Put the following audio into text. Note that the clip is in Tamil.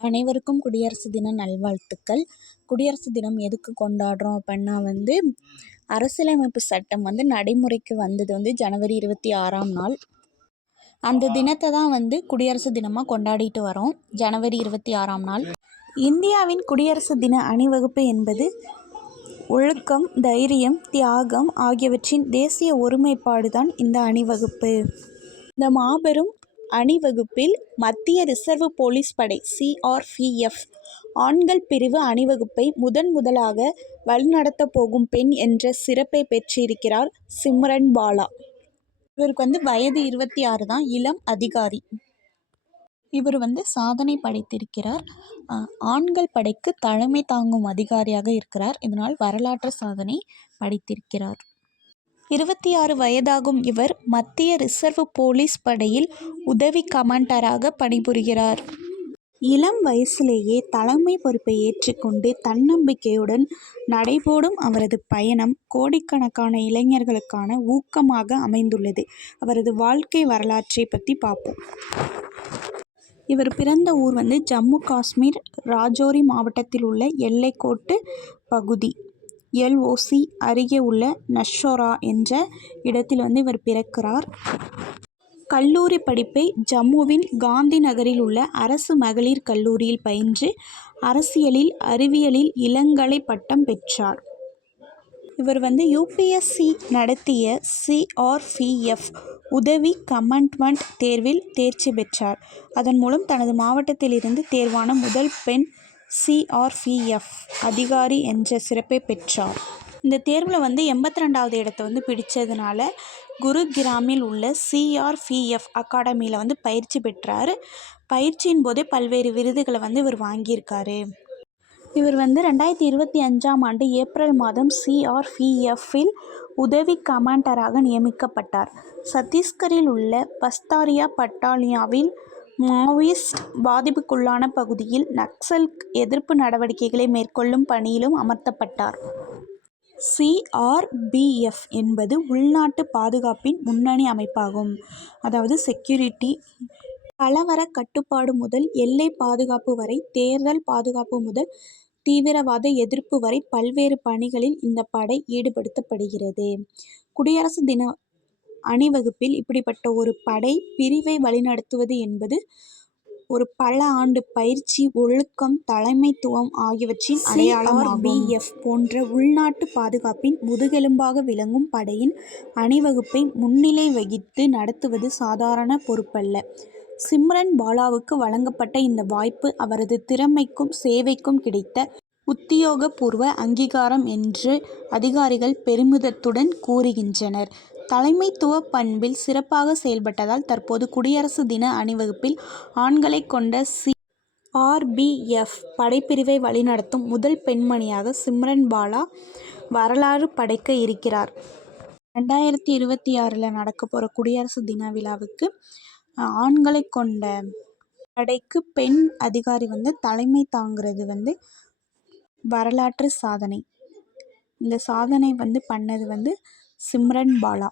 அனைவருக்கும் குடியரசு தின நல்வாழ்த்துக்கள். குடியரசு தினம் எதுக்கு கொண்டாடுறோம் அப்படின்னா அரசியலமைப்பு சட்டம் நடைமுறைக்கு வந்தது ஜனவரி 26ஆம் நாள். அந்த தினத்தை தான் குடியரசு தினமாக கொண்டாடிட்டு வரோம். ஜனவரி 26ஆம் நாள். இந்தியாவின் குடியரசு தின அணிவகுப்பு என்பது ஒழுக்கம், தைரியம், தியாகம் ஆகியவற்றின் தேசிய ஒருமைப்பாடு தான் இந்த அணிவகுப்பு. இந்த மாபெரும் அணிவகுப்பில் மத்திய ரிசர்வ் போலீஸ் படை CRPF ஆண்கள் பிரிவு அணிவகுப்பை முதலாக வழிநடத்தப் போகும் பெண் என்ற சிறப்பை பெற்றிருக்கிறார் சிம்ரன் பாலா. இவருக்கு வயது 26 தான். இளம் அதிகாரி. இவர் சாதனை படைத்திருக்கிறார். ஆண்கள் படைக்கு தலைமை தாங்கும் அதிகாரியாக இருக்கிறார். இதனால் வரலாற்று சாதனை படைத்திருக்கிறார். 26 வயதாகும் இவர் மத்திய ரிசர்வ் போலீஸ் படையில் உதவி கமாண்டராக பணிபுரிகிறார். இளம் வயசிலேயே தலைமை பொறுப்பை ஏற்றுக்கொண்டு தன்னம்பிக்கையுடன் நடைபோடும் அவரது பயணம் கோடிக்கணக்கான இளைஞர்களுக்கான ஊக்கமாக அமைந்துள்ளது. அவரது வாழ்க்கை வரலாற்றை பற்றி பார்ப்போம். இவர் பிறந்த ஊர் ஜம்மு காஷ்மீர் ராஜோரி மாவட்டத்தில் உள்ள எல்லைக்கோட்டு பகுதி LOC அருகே உள்ள நஷோரா என்ற இடத்தில் இவர் பிறக்கிறார். கல்லூரி படிப்பை ஜம்முவின் காந்தி நகரில் உள்ள அரசு மகளிர் கல்லூரியில் பயின்று அரசியலில் அறிவியலில் இளங்கலை பட்டம் பெற்றார். இவர் UPSC நடத்திய CRPF உதவி கமாண்ட்மெண்ட் தேர்வில் தேர்ச்சி பெற்றார். அதன் மூலம் தனது மாவட்டத்திலிருந்து தேர்வான முதல் பெண் CRPF அதிகாரி என்ற சிறப்பை பெற்றார். இந்த தேர்வில் 82வது இடத்தை பிடிச்சதுனால குருகிராமில் உள்ள CRPF அகாடமியில் பயிற்சி பெற்றார். பயிற்சியின் போதே பல்வேறு விருதுகளை இவர் வாங்கியிருக்காரு. இவர் 2025ஆம் ஆண்டு ஏப்ரல் மாதம் CRPFஇல் உதவி கமாண்டராக நியமிக்கப்பட்டார். சத்தீஸ்கரில் உள்ள பஸ்தாரியா பட்டாலியாவில் மாவோயிஸ்ட் பாதிப்புக்குள்ளான பகுதியில் நக்சல் எதிர்ப்பு நடவடிக்கைகளை மேற்கொள்ளும் பணியிலும் அமர்த்தப்பட்டார். CRPF என்பது உள்நாட்டு பாதுகாப்பின் முன்னணி அமைப்பாகும். அதாவது செக்யூரிட்டி, கலவர கட்டுப்பாடு முதல் எல்லை பாதுகாப்பு வரை, தேர்தல் பாதுகாப்பு முதல் தீவிரவாத எதிர்ப்பு வரை பல்வேறு பணிகளில் இந்த படை ஈடுபடுத்தப்படுகிறது. குடியரசு தின அணிவகுப்பில் இப்படிப்பட்ட ஒரு படை பிரிவை வழிநடத்துவது என்பது ஒரு பல ஆண்டு பயிற்சி, ஒழுக்கம், தலைமைத்துவம் ஆகியவற்றின் அடையாளமாகும். CRPF போன்ற உள்நாட்டு பாதுகாப்பின் முதுகெலும்பாக விளங்கும் படையின் அணிவகுப்பை முன்னிலை வகித்து நடத்துவது சாதாரண பொறுப்பல்ல. சிம்ரன் பாலாவுக்கு வழங்கப்பட்ட இந்த வாய்ப்பு அவரது திறமைக்கும் சேவைக்கும் கிடைத்த உத்தியோகபூர்வ அங்கீகாரம் என்று அதிகாரிகள் பெருமிதத்துடன் கூறுகின்றனர். தலைமைத்துவ பண்பில் சிறப்பாக செயல்பட்டதால் தற்போது குடியரசு தின அணிவகுப்பில் ஆண்களை கொண்ட CRPF படைப்பிரிவை வழிநடத்தும் முதல் பெண்மணியாக சிம்ரன் பாலா வரலாறு படைக்க இருக்கிறார். 2026 நடக்க போகிற குடியரசு தின விழாவுக்கு ஆண்களை கொண்ட படைக்கு பெண் அதிகாரி தலைமை தாங்கிறது வரலாற்று சாதனை. இந்த சாதனை பண்ணது சிம்ரன் பாலா.